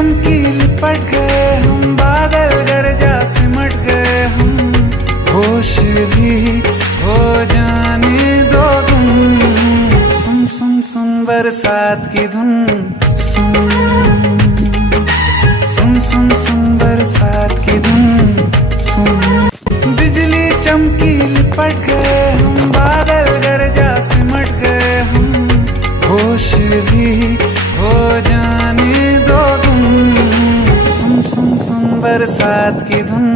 चमकी लिपट गए हम, बादल गरजा सिमट गए हम, होश भी हो जाने दो तुम। सुन सुन सुन बरसात की धुन, सुन सुन सुन सुन बरसात की धुन सुन। बिजली चमकी लिपट गए हम, बादल गरजा सिमट गए हम, होश भी हो जाने दो तुम। सुन सुन सुन बरसात की धुन।